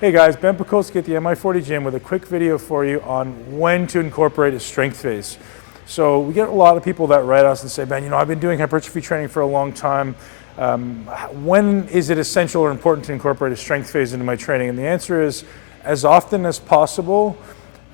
Hey guys, Ben Pakulski at the Mi40 Gym with a quick video for you on when to incorporate a strength phase. So we get a lot of people that write us and say, Ben, I've been doing hypertrophy training for a long time. When is it essential or important to incorporate a strength phase into my training? And the answer is as often as possible,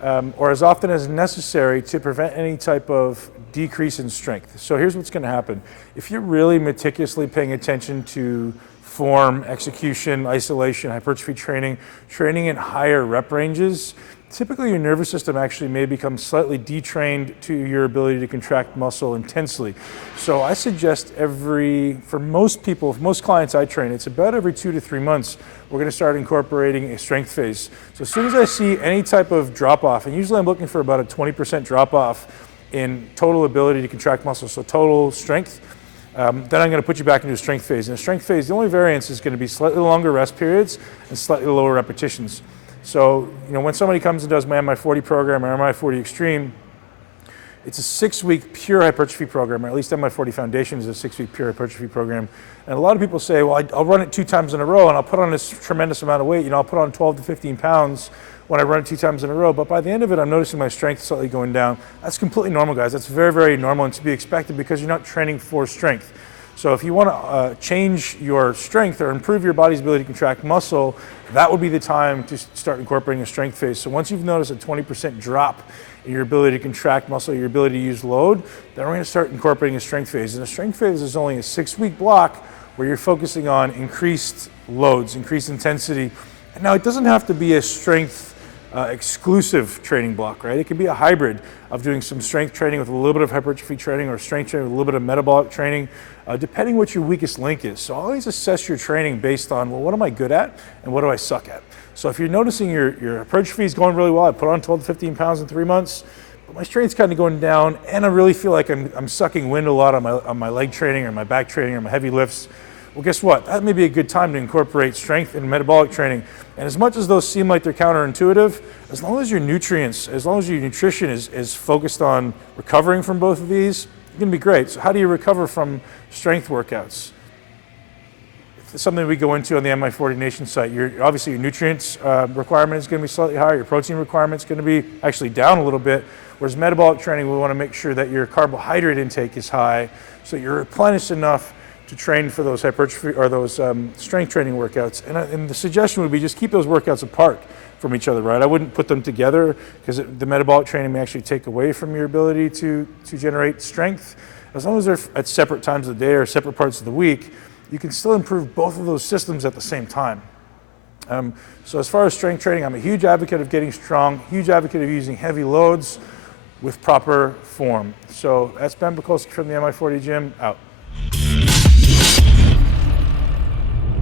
or as often as necessary to prevent any type of decrease in strength. So here's what's going to happen. If you're really meticulously paying attention to form, execution, isolation, hypertrophy training in higher rep ranges, typically your nervous system actually may become slightly detrained to your ability to contract muscle intensely. So I suggest for most people, most clients I train, it's about every 2 to 3 months, we're going to start incorporating a strength phase. So as soon as I see any type of drop off, and usually I'm looking for about a 20% drop off in total ability to contract muscle, so total strength, then I'm going to put you back into a strength phase. In a strength phase, the only variance is going to be slightly longer rest periods and slightly lower repetitions. So, when somebody comes and does my Mi40 program or Mi40 Xtreme, it's a 6-week pure hypertrophy program, or at least Mi40 Foundation is a 6-week pure hypertrophy program. And a lot of people say, well, I'll run it 2 times in a row and I'll put on this tremendous amount of weight. I'll put on 12 to 15 pounds when I run it 2 times in a row. But by the end of it, I'm noticing my strength slightly going down. That's completely normal, guys. That's very, very normal and to be expected because you're not training for strength. So if you want to change your strength or improve your body's ability to contract muscle, that would be the time to start incorporating a strength phase. So once you've noticed a 20% drop in your ability to contract muscle, your ability to use load, then we're going to start incorporating a strength phase. And a strength phase is only a 6-week block where you're focusing on increased loads, increased intensity. And now it doesn't have to be a strength exclusive training block, right? It could be a hybrid of doing some strength training with a little bit of hypertrophy training or strength training with a little bit of metabolic training, depending what your weakest link is. So always assess your training based on, well, what am I good at and what do I suck at? So if you're noticing your hypertrophy is going really well, I put on 12 to 15 pounds in 3 months, but my strength's kind of going down and I really feel like I'm sucking wind a lot on my leg training or my back training or my heavy lifts. Well, guess what? That may be a good time to incorporate strength and metabolic training. And as much as those seem like they're counterintuitive, as long as your nutrients, as long as your nutrition is focused on recovering from both of these, you're going to be great. So how do you recover from strength workouts? It's something we go into on the Mi40 Nation site. Obviously, your nutrients requirement is going to be slightly higher. Your protein requirement is going to be actually down a little bit. Whereas metabolic training, we want to make sure that your carbohydrate intake is high so you're replenished enough to train for those hypertrophy or those strength training workouts. And the suggestion would be just keep those workouts apart from each other, right? I wouldn't put them together because the metabolic training may actually take away from your ability to generate strength. As long as they're at separate times of the day or separate parts of the week, you can still improve both of those systems at the same time. So as far as strength training, I'm a huge advocate of getting strong, huge advocate of using heavy loads with proper form. So that's Ben Pakulski from the Mi40 Gym, out.